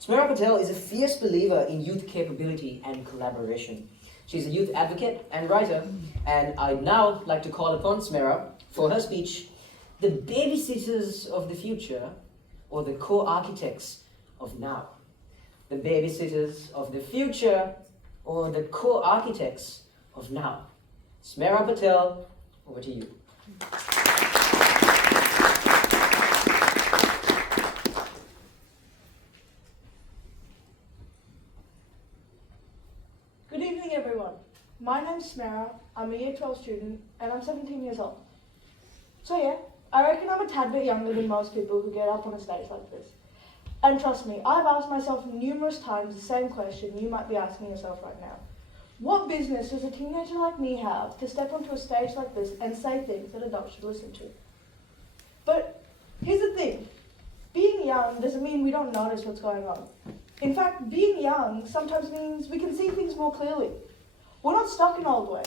Smera Patel is a fierce believer in youth capability and collaboration. She's a youth advocate and writer, and I'd now like to call upon Smera for her speech, The Babysitters of the Future, or the Co-Architects of Now. The Babysitters of the Future, or the Co-Architects of Now. Smera Patel, over to you. Good evening, everyone. My name's Smera, I'm a Year 12 student, and I'm 17 years old. So yeah, I reckon I'm a tad bit younger than most people who get up on a stage like this. And trust me, I've asked myself numerous times the same question you might be asking yourself right now. What business does a teenager like me have to step onto a stage like this and say things that adults should listen to? But here's the thing, being young doesn't mean we don't notice what's going on. In fact, being young sometimes means we can see things more clearly. We're not stuck in old ways.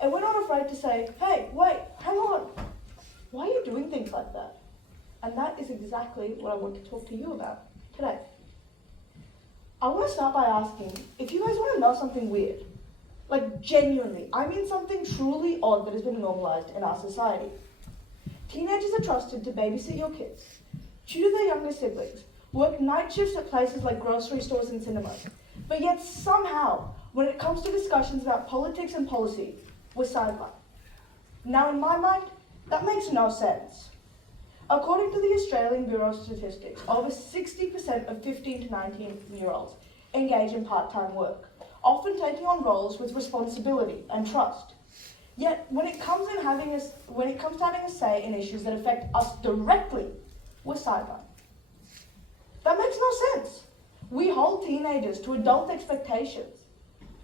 And we're not afraid to say, hey, wait, hang on. Why are you doing things like that? And that is exactly what I want to talk to you about today. I want to start by asking if you guys want to know something weird. Like genuinely, I mean something truly odd that has been normalized in our society. Teenagers are trusted to babysit your kids, tutor their younger siblings, work night shifts at places like grocery stores and cinemas. But yet somehow, when it comes to discussions about politics and policy, we're sidelined. Now in my mind, that makes no sense. According to the Australian Bureau of Statistics, over 60% of 15 to 19-year-olds engage in part-time work, often taking on roles with responsibility and trust. Yet, when it comes to having a say in issues that affect us directly, we're sidelined. That makes no sense. We hold teenagers to adult expectations,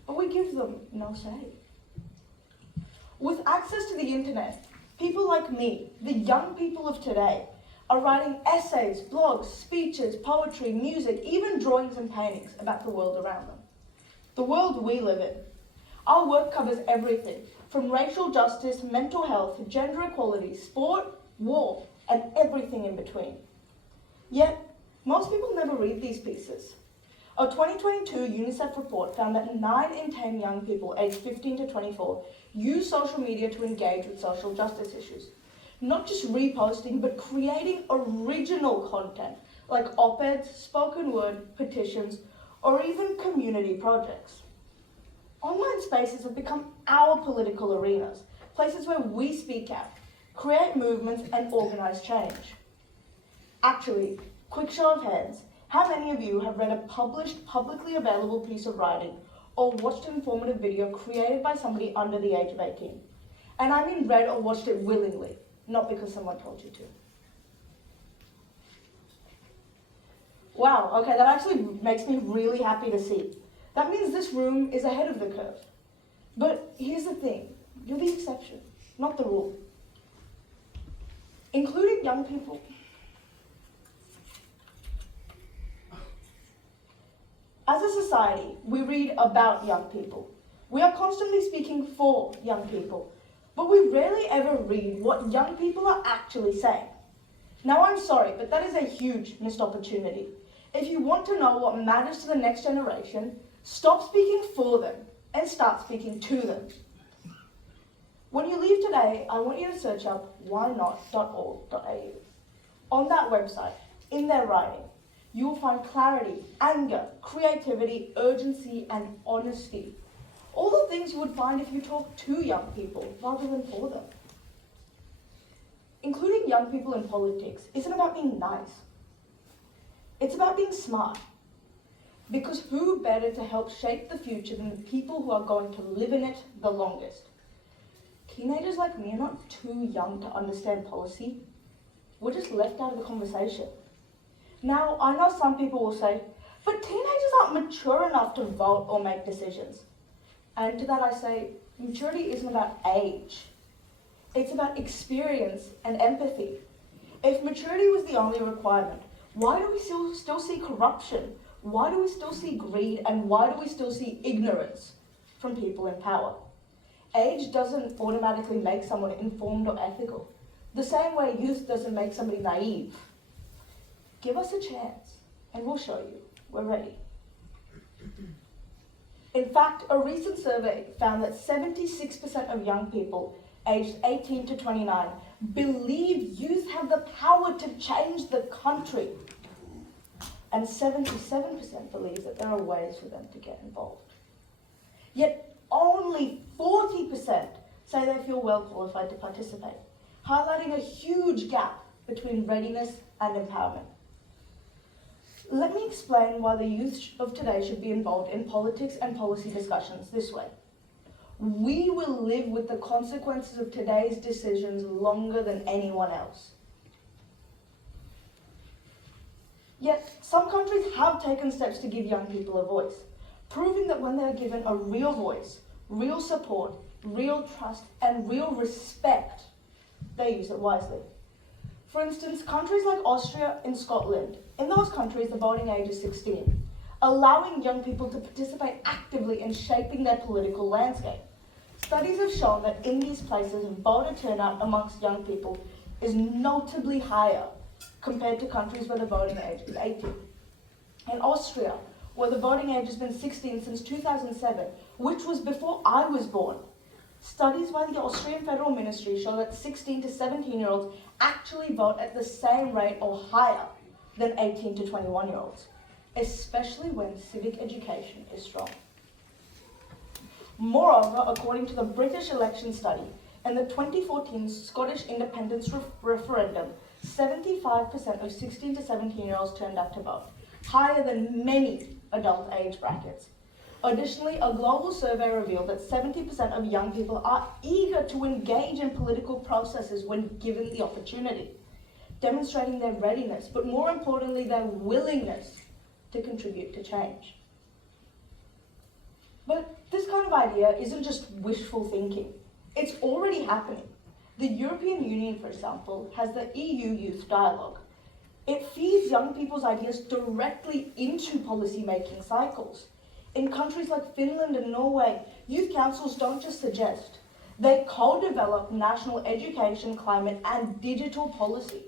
but we give them no say. With access to the internet, people like me, the young people of today, are writing essays, blogs, speeches, poetry, music, even drawings and paintings about the world around them. The world we live in. Our work covers everything, from racial justice, mental health, gender equality, sport, war, and everything in between. Yet, most people never read these pieces. A 2022 UNICEF report found that 9 in 10 young people aged 15 to 24 use social media to engage with social justice issues. Not just reposting, but creating original content like op-eds, spoken word, petitions, or even community projects. Online spaces have become our political arenas, places where we speak out, create movements, and organize change. Actually, quick show of hands, how many of you have read a published, publicly available piece of writing or watched an informative video created by somebody under the age of 18? And I mean read or watched it willingly, not because someone told you to. Wow, okay, that actually makes me really happy to see. That means this room is ahead of the curve. But here's the thing, you're the exception, not the rule. Including young people. As a society, we read about young people. We are constantly speaking for young people, but we rarely ever read what young people are actually saying. Now I'm sorry, but that is a huge missed opportunity. If you want to know what matters to the next generation, stop speaking for them and start speaking to them. When you leave today, I want you to search up whynot.org.au. On that website, in their writing, you will find clarity, anger, creativity, urgency, and honesty. All the things you would find if you talk to young people rather than for them. Including young people in politics isn't about being nice. It's about being smart. Because who better to help shape the future than the people who are going to live in it the longest? Teenagers like me are not too young to understand policy. We're just left out of the conversation. Now, I know some people will say, but teenagers aren't mature enough to vote or make decisions. And to that I say, maturity isn't about age. It's about experience and empathy. If maturity was the only requirement, why do we still see corruption? Why do we still see greed? And why do we still see ignorance from people in power? Age doesn't automatically make someone informed or ethical. The same way youth doesn't make somebody naive. Give us a chance, and we'll show you we're ready. In fact, a recent survey found that 76% of young people aged 18 to 29 believe youth have the power to change the country. And 77% believe that there are ways for them to get involved. Yet only 40% say they feel well qualified to participate, highlighting a huge gap between readiness and empowerment. Let me explain why the youth of today should be involved in politics and policy discussions this way. We will live with the consequences of today's decisions longer than anyone else. Yet, some countries have taken steps to give young people a voice, proving that when they are given a real voice, real support, real trust, and real respect, they use it wisely. For instance, countries like Austria and Scotland, in those countries the voting age is 16, allowing young people to participate actively in shaping their political landscape. Studies have shown that in these places, voter turnout amongst young people is notably higher compared to countries where the voting age is 18. In Austria, where the voting age has been 16 since 2007, which was before I was born, studies by the Austrian Federal Ministry show that 16 to 17-year-olds actually vote at the same rate or higher than 18 to 21-year-olds, especially when civic education is strong. Moreover, according to the British election study, in the 2014 Scottish independence referendum, 75% of 16 to 17-year-olds turned out to vote, higher than many adult age brackets. Additionally, a global survey revealed that 70% of young people are eager to engage in political processes when given the opportunity, demonstrating their readiness, but more importantly, their willingness to contribute to change. But this kind of idea isn't just wishful thinking. It's already happening. The European Union, for example, has the EU Youth Dialogue. It feeds young people's ideas directly into policy-making cycles. In countries like Finland and Norway, youth councils don't just suggest. They co-develop national education, climate, and digital policy.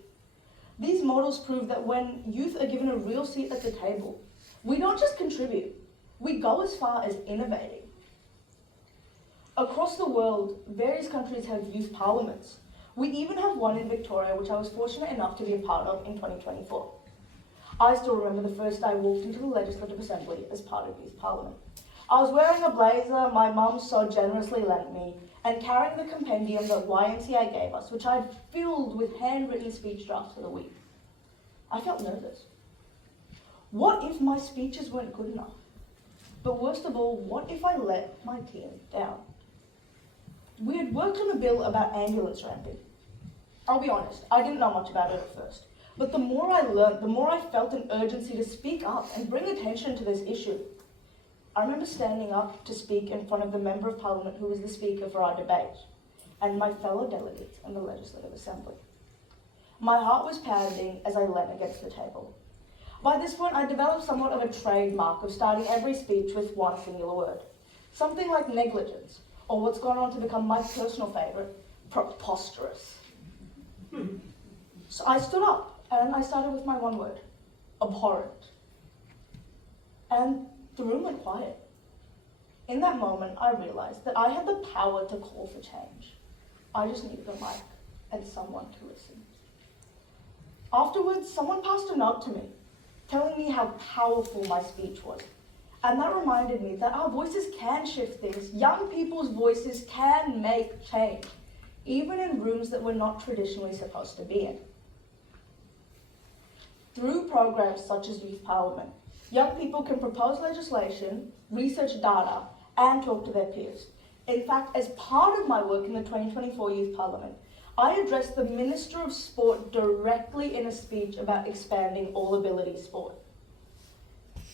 These models prove that when youth are given a real seat at the table, we don't just contribute, we go as far as innovating. Across the world, various countries have youth parliaments. We even have one in Victoria, which I was fortunate enough to be a part of in 2024. I still remember the first day I walked into the Legislative Assembly as part of Youth Parliament. I was wearing a blazer my mum so generously lent me and carrying the compendium that YMCA gave us, which I'd filled with handwritten speech drafts for the week. I felt nervous. What if my speeches weren't good enough? But worst of all, what if I let my team down? We had worked on a bill about ambulance ramping. I'll be honest, I didn't know much about it at first. But the more I learned, the more I felt an urgency to speak up and bring attention to this issue. I remember standing up to speak in front of the Member of Parliament who was the speaker for our debate, and my fellow delegates in the Legislative Assembly. My heart was pounding as I leant against the table. By this point, I developed somewhat of a trademark of starting every speech with one singular word. Something like negligence, or what's gone on to become my personal favourite, preposterous. So I stood up and I started with my one word, abhorrent. And the room went quiet. In that moment, I realised that I had the power to call for change. I just needed a mic and someone to listen. Afterwards, someone passed a note to me, telling me how powerful my speech was. And that reminded me that our voices can shift things. Young people's voices can make change, even in rooms that we're not traditionally supposed to be in. Through programs such as Youth Parliament, young people can propose legislation, research data, and talk to their peers. In fact, as part of my work in the 2024 Youth Parliament, I addressed the Minister of Sport directly in a speech about expanding all-ability sport.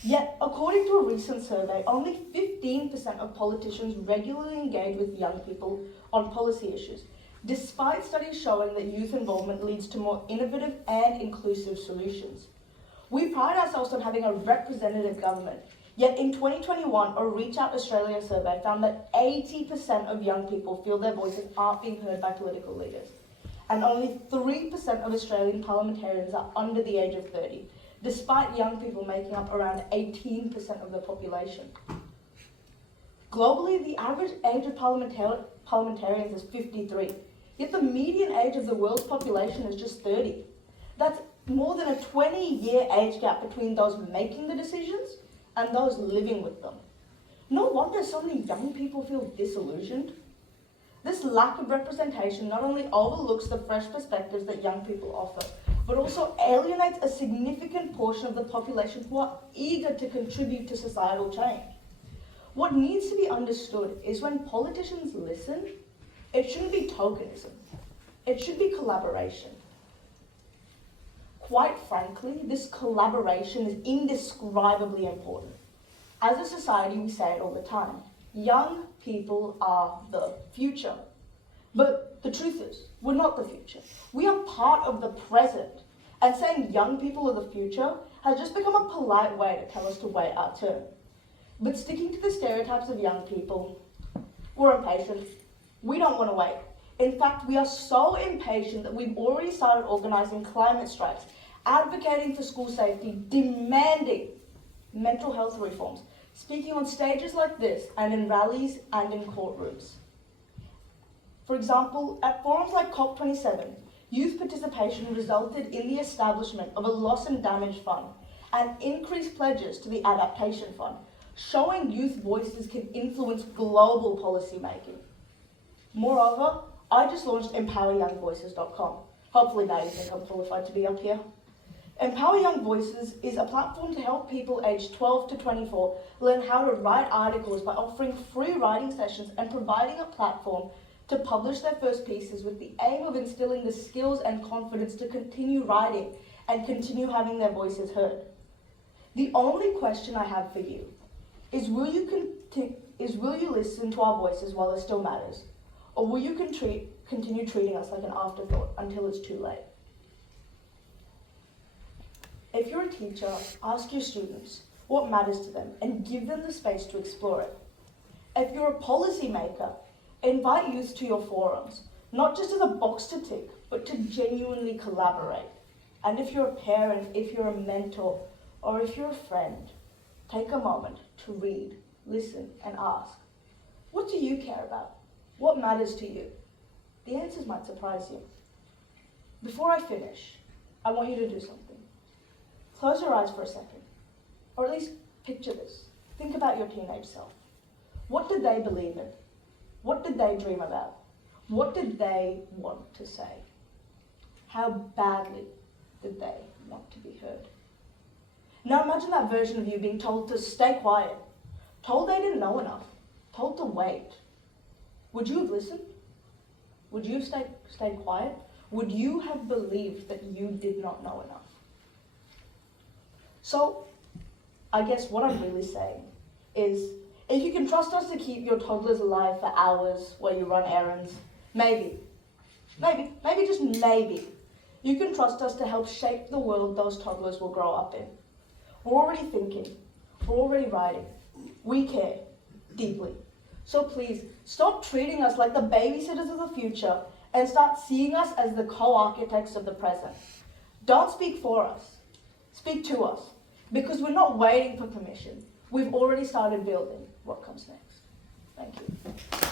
Yet, according to a recent survey, only 15% of politicians regularly engage with young people on policy issues, despite studies showing that youth involvement leads to more innovative and inclusive solutions. We pride ourselves on having a representative government, yet in 2021, a Reach Out Australia survey found that 80% of young people feel their voices aren't being heard by political leaders, and only 3% of Australian parliamentarians are under the age of 30, despite young people making up around 18% of the population. Globally, the average age of parliamentarians is 53, yet the median age of the world's population is just 30. That's more than a 20-year age gap between those making the decisions and those living with them. No wonder so many young people feel disillusioned. This lack of representation not only overlooks the fresh perspectives that young people offer, but also alienates a significant portion of the population who are eager to contribute to societal change. What needs to be understood is when politicians listen, it shouldn't be tokenism. It should be collaboration. Quite frankly, this collaboration is indescribably important. As a society, we say it all the time. Young people are the future. But the truth is, we're not the future. We are part of the present. And saying young people are the future has just become a polite way to tell us to wait our turn. But sticking to the stereotypes of young people, we're impatient. We don't want to wait. In fact, we are so impatient that we've already started organising climate strikes, advocating for school safety, demanding mental health reforms, speaking on stages like this and in rallies and in courtrooms. For example, at forums like COP27, youth participation resulted in the establishment of a loss and damage fund and increased pledges to the adaptation fund, showing youth voices can influence global policy making. Moreover, I just launched empoweryoungvoices.com. Hopefully now you think I'm qualified to be up here. Empower Young Voices is a platform to help people aged 12 to 24 learn how to write articles by offering free writing sessions and providing a platform to publish their first pieces with the aim of instilling the skills and confidence to continue writing and continue having their voices heard. The only question I have for you is will you listen to our voices while it still matters? Or will you continue treating us like an afterthought until it's too late? If you're a teacher, ask your students what matters to them and give them the space to explore it. If you're a policymaker, invite youth to your forums, not just as a box to tick, but to genuinely collaborate. And if you're a parent, if you're a mentor, or if you're a friend, take a moment to read, listen, and ask, what do you care about? What matters to you? The answers might surprise you. Before I finish, I want you to do something. Close your eyes for a second, or at least picture this. Think about your teenage self. What did they believe in? What did they dream about? What did they want to say? How badly did they want to be heard? Now imagine that version of you being told to stay quiet, told they didn't know enough, told to wait. Would you have listened? Would you have stayed quiet? Would you have believed that you did not know enough? So, I guess what I'm really saying is, if you can trust us to keep your toddlers alive for hours while you run errands, maybe, just maybe, you can trust us to help shape the world those toddlers will grow up in. We're already thinking, we're already writing, we care deeply. So please, stop treating us like the babysitters of the future and start seeing us as the co-architects of the present. Don't speak for us, speak to us, because we're not waiting for permission. We've already started building what comes next. Thank you.